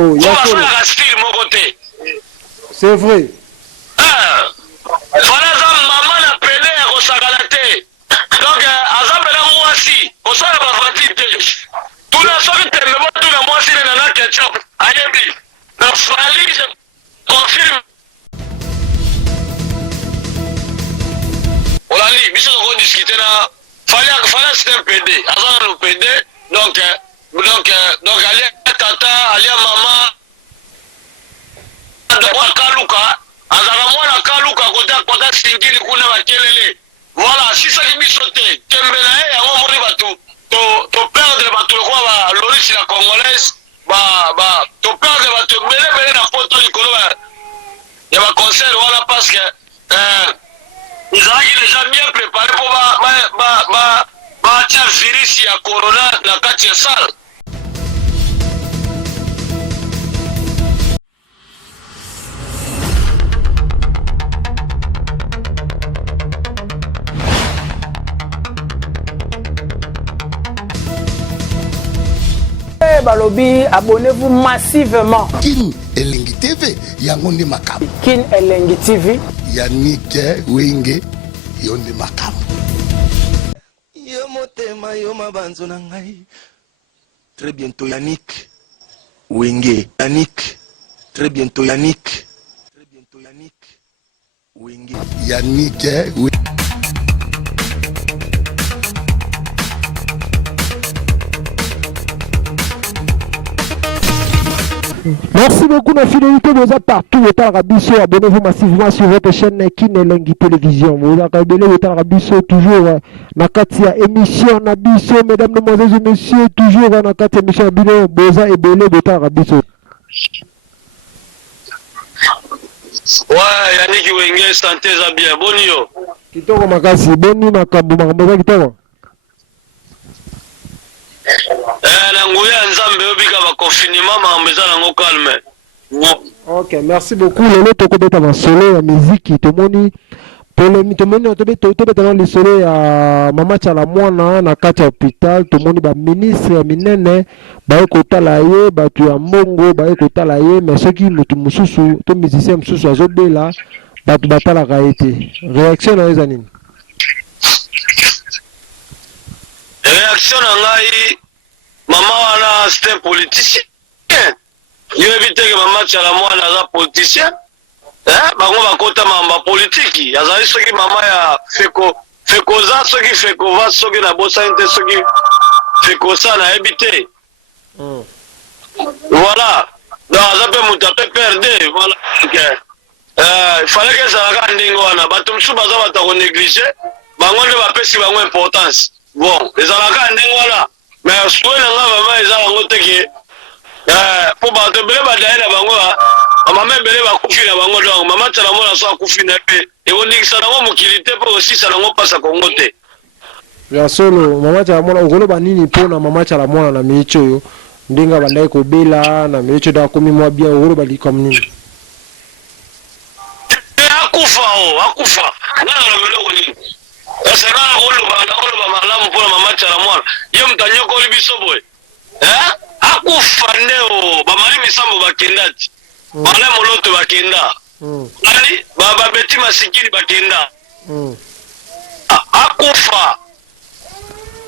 Oh, il y a un style mon côté. C'est vrai. Voilà ça maman na pele au sagalate. Donc azabela mwasi, au sala ba fatite. Tout la soki tembe mo tout la mwasi na ketchup. Ayebi. Na fali je confirme. Olali, biso ko discuter na fali c'est un PD. Azana no PD. Donc ali tata, ali maman Kaluka, azala mwana Kaluka kota singili kuna bakelele. Voilà, si ça qui bisoté, kembela ya ngomori batu, to perdre batu kwa ba lorisi la congolaise, to perdre batu bele na poto likolo ba. Ya ba concert voilà parce que ils ont déjà bien préparé pour ba tia virus ya corona na kati ya salle. Balobi, abonnez-vous massivement. Kin Elengi TV, Yangonde Makam. Kin Elengi TV. Yannick Wenge, Yonde Makam. Yomotema yomabanzo na ngai. Très bientôt Yannick Wenge. Yannick. Très bientôt Yannick. Très bientôt Yannick Wenge. Yannick Wenge. Merci beaucoup de fidélité, vous êtes partout, vous êtes abonnez-vous massivement sur votre chaîne Kin Elengi Télévision. Vous êtes toujours na katia émission Nabiso, mesdames, mesdemoiselles et messieurs, toujours na katia émission Nabiso, Boza et Belé, Botar Rabiso. Ouais, Yannick Wenge, santé za bien, boni yo. Kitoko makasi, boni makambo makambo kitoko. Ok, merci beaucoup. Le toko beta ma solo ya musique tomoni polemi tomoni tobeta le solo ya mama chala mwana na kati ya hôpital tomoni ba ministre ya minene ba ekotala ye batu ya mbongo ba ekotala ye mais soki mutu mususu to musicien mususu azobela batu batala kaete réaction na ezanini réaction na ngai mama wana c'est un politicien. Yo évite que mama chala mwana za politicien. Bango bakota mamba politique. Azali soki mama ya fekoza soki fekova soki na bosa inte soki fekosa na éviter. Voilà. Donc azape mutape perdre. Voilà. Il fallait que ça la ndingo wana batu msu baza batako négliger. Bango nde bapesi bango importance. Bon, les alaka ndingo wana mais souhait na nga maman eza bango teke po bato ebele badaye na bango bamama ebele bakufi na bango donc mama tala mona so akufi na pe ekondingisa nango mokili te mpo kosisa nango mpasa kongo te ya solo mama tala mona okoloba nini mpona mama tala mona na miicho oyo ndenge bandaki kobela na miicho da akomi mwa bien okoloba likambo nini akufa ngana na biloko nini esaka nakoloba malamu mpona mama tala mwana ye mutu anyokoli biso boye akufa nde o bamali misambo bakenda ti bale moloto bakenda ani babeti masikini bakenda akufa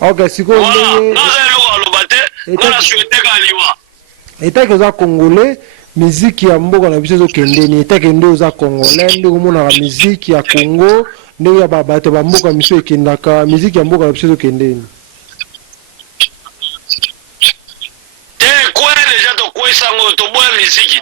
ok sikoyo ndenge naza eloko aloba te ngana sueteka aliwa etaki oza congolais miziki ya mboka na biso ezokendeni etaki nde oza congolais nde omonaka miziki ya congo ndenge ya bato bamboka miso ekendaka miziki ya mboka na biso ezokendeni deja tokwesa ngo toboya miziki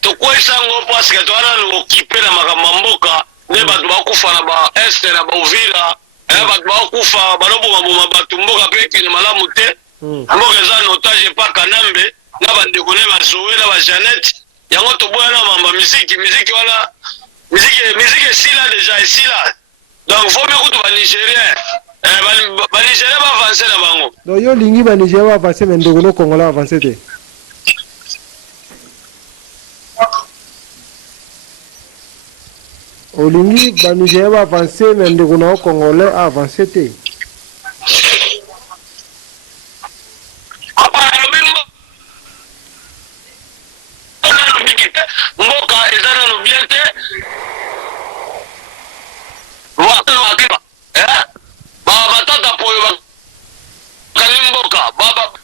tokwesa ngo parce que towana okipe na makambo mboka nde bato bakufa na ba este na bauvira bato bakufa balobomaboma bato mboka mpe ekende malamu te mboka eza na otage pa kanambe na bandeko ne bazowe na bajanete yango toboya na mamba miziki wana miziki esila deja esila donc faut bien kutu banigérien banigérien baavance na bango donc yo olingi banigérien baavance me ndeko no congolais avance te olingi banigérien baavance me ndeko na congolais avance te te mboka eza nano bien te batata poyo bakani mboka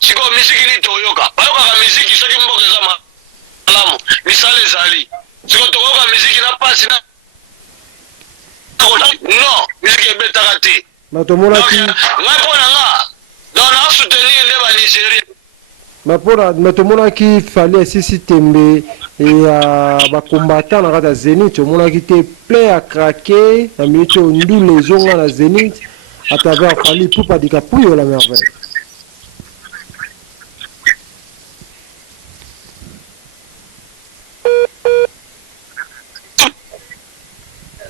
sikoyo misiki nini toyoka bayokaka misiki soki mboka eza malamu misala ezali sikoyo tokoyoka misiki na pasi non misiki ebetaka te ngai mpo na nga donc naasoutenir nde banigérien mais tomonaki fali esisi tembe ya bakombata na kati ya Zénith tomonaki te plein ya krake na minute oyo ndule ezonga na Zénith à travers fali pupa dika puyo la merveille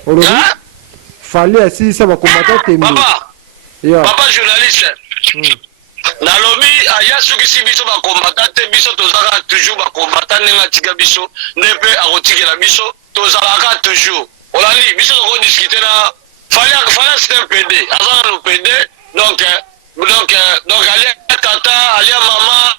olobi fali asisa bakombata tembe papa journaliste nalobi aya sukisi biso bakombata te biso tozalaka toujours bakombata ndenge atika biso nde mpe akotikela biso tozalaka toujours olandi biso tokodiskute na fali c'est un PD aza nano PD donc alia tata alia mama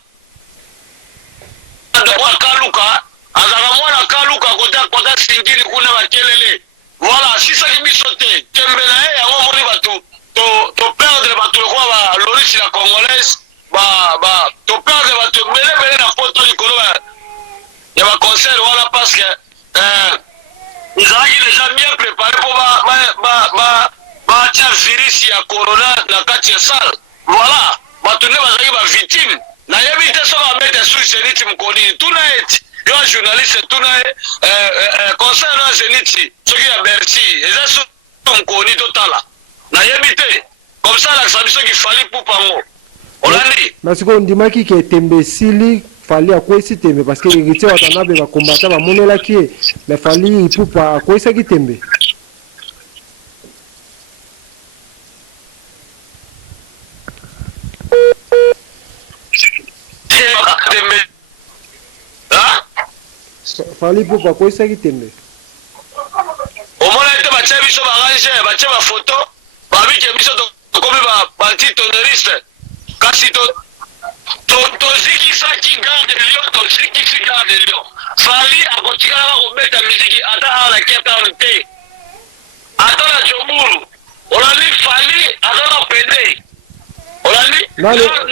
kaluka azalaka mwana kaluka kota singili kuna bakelele voilà asisaki biso te tembe na ye yango moni bato toperdre bato lokola balorisi la congolaise toperdre bato ebelebele na poto likolo ya baconcert wana parce que ezalaki déjà bien préparé mpo batia virus ya corona na kati ya sale voilà bato nde bazalaki bavictime nayebi te soki abete sui Zénith mokonini tuna eti yo journaliste tuna ye concert na Zénith soki ya Bercy eza so mokoni totala nayebi te comme ça alakisa biso kifali pupango olandi na sikoyo ndimaki ke tembe esili fali akwesi tembe parce que héritier watanabe bakombata bamonelaki ye mais fali pupa akwesaki tembe fali pupa akwesaki tembe omona ete batia biso barange batia bafoto babike biso tokomi bantitoneriste kasi tozikisaki garde lion tozikisi garde lion fali akotikalaka kobeta miziki ata awa na Cape Town te ata na Jomuru olandi fali ata na pede olandi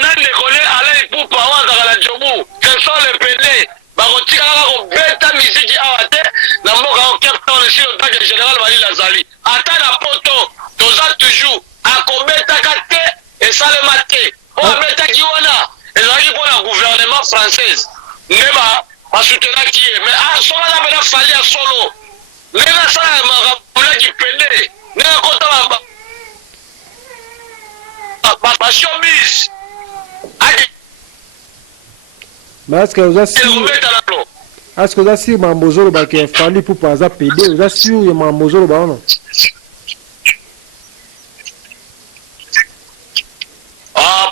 nandekole alai pupa wazaka na Jomuru ce sont les pede bakotikalaka kobeta miziki awa te na mboka ya Cape Town esi otage général Malila azali ata na poto toza toujours akobetaka te esalema te po abetaki wana ezalaki mpona gouvernement française nde basoutenaki ye mais soki aza mpena fali ya solo ndenge asala makambolaki pende ndenge akota bashowbiz mais est-ce que oza sur mambo ozoloba ke fali pupa aza pede oza sur ya mambo ozoloba wana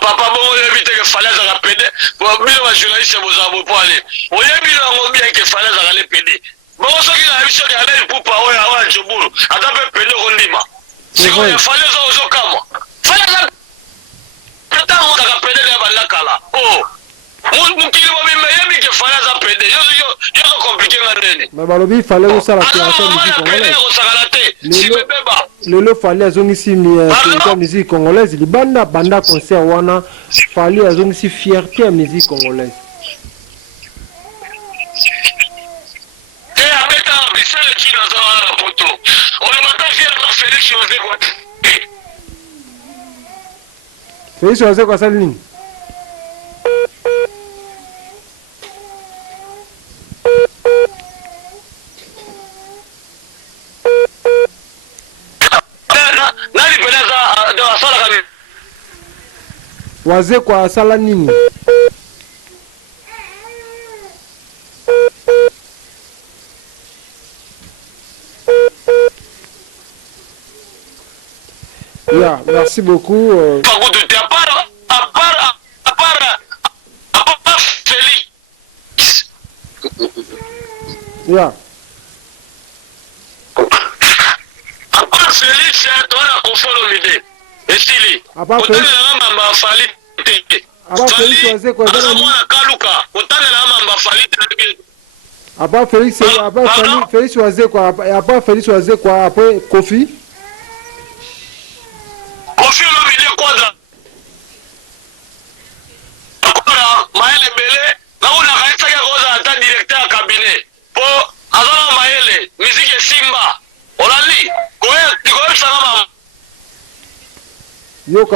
papa bongo oyebi te ke fali azaka pede bino bajournaliste bozala bopoale oyebi nango bien ke fali azaka le pede bongo soki nayebi soki aleli pupa oyo awa Jomuru ata mpe pede okondima sikoyo fali ozokamwa fali aza ntango ozaka pede ya banda kala mokili mobimba yebi ke fali aza pede yozo komplike nga ndeni mais balobi fali ozosala création musique congolaise ekosakana te sibebeba lelo fali azongisi création musique congolaise libanda banda concert wana fali azongisi fierté ya musique congolaise te abeta bisale kino aza wana na poto olobata fiera Félix Ozeko Félix Ozeko asali nini Wazeko asala nini yeah, merci beaucoup yeah. Félix tona kofolo mide esili otanela mamba fali te fali mwana kaluka otanela mamba fali te Après Félix, Félix Oazé quoi. Après Félix Oazé quoi. Après Kofi. Kofi Olomide Kwadra. Maele Bele. Na una kaisa ya goza ata directeur ya cabinet. Po azana Maele. Musique Simba. Olali. Koe sana Yo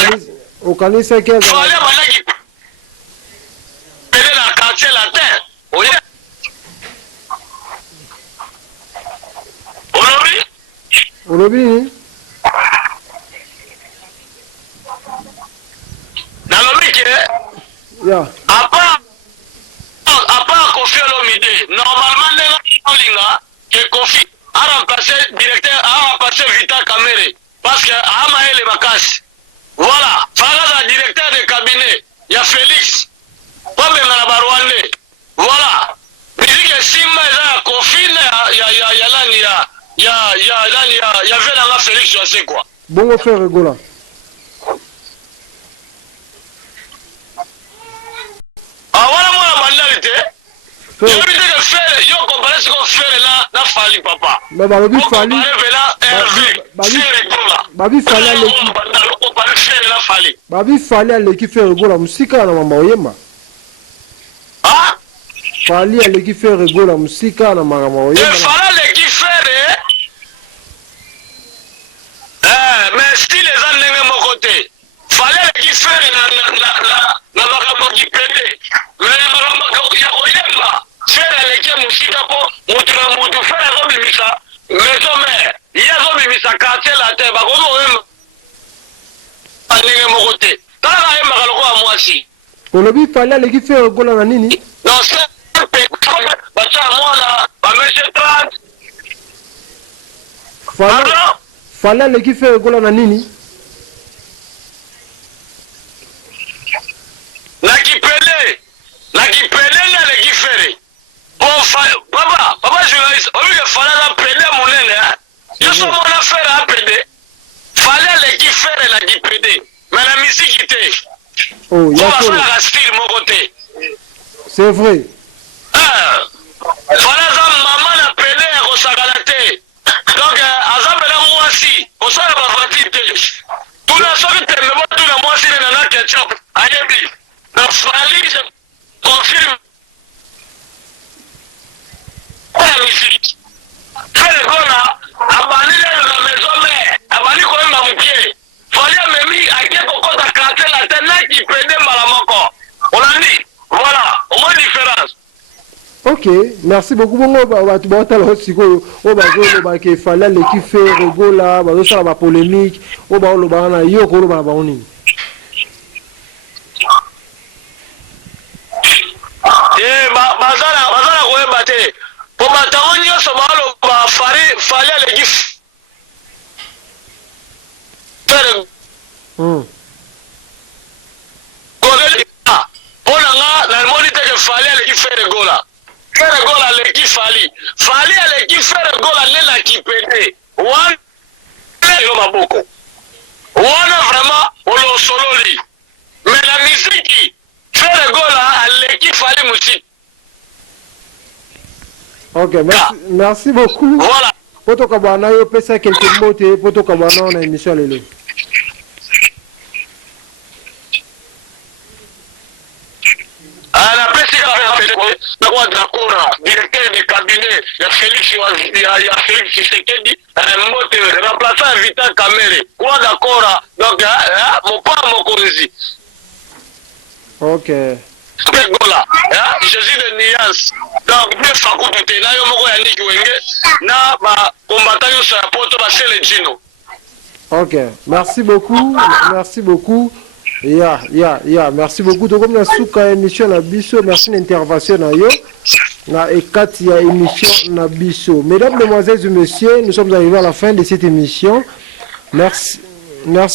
kanisa kia. Fale balaki. Bele na quartier latin. Oye. Olobi. Nalobi ke. Yeah. À part Kofi Olomide, normalement, que Kofi a remplacé directeur, a remplacé Vital Kamere. Parce que Amaele Makasi. Voilà. Falaza, directeur de cabinet. Il y a Félix. Pas même à la Barouane. Voilà. Musique Simba, il y a Kofi, il y a Vélanga Félix, je sais quoi. Bon, frère Regola. Ah, voilà, moi, la mandalité. Je veux dire que faire, yo, comparer ce qu'on fait là, la Fali, papa. Mais Babi Fali. Babi Fali à l'équipe. Babi Fali à l'équipe fait Regola. Musika na mama oyema. Ah? Fali à l'équipe fait Regola. Musika na mama oyema. Fali à l'équipe fait. Mais si les gens n'aiment mon côté. Fali à l'équipe fait na makambo qui pédé. Mais makambo ya oyema. Faire l'équipe musika po mutu mutu faire zo bimisa. Maison mère. Iya zo bimisa quartier la terre. Ba komo oyema. N'aime mon côté. Tala na yema kaloko a moi si. Olobi Fali à l'équipe fait Regola na nini? Non, c'est bacha moi là, ba monsieur 30. Fali à l'équipe fait Regola na nini? La kipele na l'équipe ferré. Bon, papa journaliste, au lieu de faire la pédé monene, je suis mon affaire à pédé. Fallait l'équipe ferré la kipele. Mais la musique était. Oh, il y a la style mon côté. C'est vrai. Fallait ça maman la pédé à Rosagalate. Donc, azabela moi si, on s'en va fatigué. Tout la sorte de moi, tout la moi si les nana ketchup. Ayebi. La Fali, je confirme. La musique. Fait le gona, abani la maison mère, abani quand même à mon pied. Fallait me mis à quelque chose à casser la tête qui prenait malamoko. On a dit, voilà, au moins différence. Ok, merci beaucoup. Bon, tu vas t'aller aussi que fallait l'équipe fait Regola, ça va polémique, au bas le bana yoko le bana oni. Bazala koyeba te po batango nyonso baloba fali aleki fere mpo na nga namoni teke fali aleki fere gola aleki fali aleki fere gola nde na kipete wana yo maboko wana vraiment olosololi mais na misiki fere gola aleki fali musiki. Ok, merci beaucoup. Voilà. Poto kabana yo pesa quelques mots te poto kabana on a émission lelo. La pesa na kwa Dakora, directeur de cabinet ya Félix Tshisekedi, mbote remplaçant Vital Kamere. Kwa Dakora, donc mon pas mokonzi. Ok. Gola, je suis de Nias. Donc, deux facultés, na yo moko ya Niki Wenge, na ba combattant yo sa poto ba Sele Gino. Ok, merci beaucoup. Merci beaucoup. Merci beaucoup. Donc, comme la souka émission na biso, merci l'intervention na yo. Na ekati ya émission na biso. Mesdames, mesdemoiselles et messieurs, nous sommes arrivés à la fin de cette émission. Merci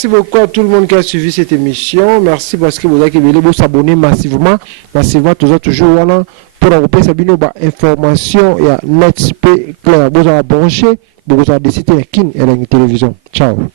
beaucoup à tout le monde qui a suivi cette émission. Merci parce que vous avez s'abonner massivement. Toujours voilà pour avoir sabino ba information et net clair. Vous avez branché, vous avez décidé à kin et la télévision. Ciao.